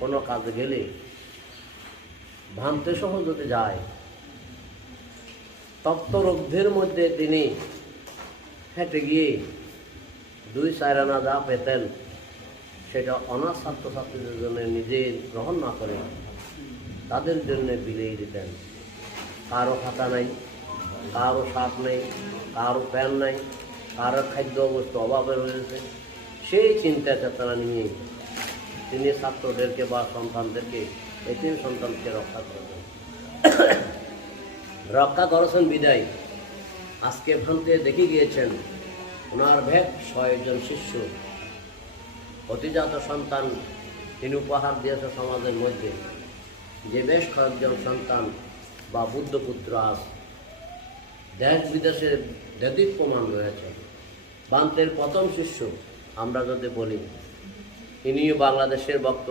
কোনো কাজে গেলে ভান্তে সহ যদি যায়, তপ্তরোগ্ধের মধ্যে তিনি হেঁটে গিয়ে 2-4 আনা যা পেতেন সেটা অনাথ ছাত্রছাত্রীদের জন্য নিজে গ্রহণ না করে তাদের জন্য বিলিয়ে দিতেন। কারো খাতা নাই, কারো শাক নেই, কারো প্যান নাই, কারো খাদ্য অবস্থা অভাবে রয়েছে, সেই চিন্তা চেতনা নিয়ে তিনি ছাত্রদেরকে বা সন্তানদেরকে, এতিম সন্তানকে রক্ষা করেছেন। রক্ষা করেছেন বিদায় আজকে ভান্তে দেখে গিয়েছেন ওনার ভেদ 6 জন শিষ্য অতিজাত সন্তান তিনি উপহার দিয়েছে সমাজের মধ্যে, যে বেশ কয়েকজন সন্তান বা বুদ্ধপুত্র আজ দেশ বিদেশে দেদীপ্যমান রয়েছে। ভান্তের প্রথম শিষ্য আমরা যদি বলি, ইনিও বাংলাদেশের বক্তব্য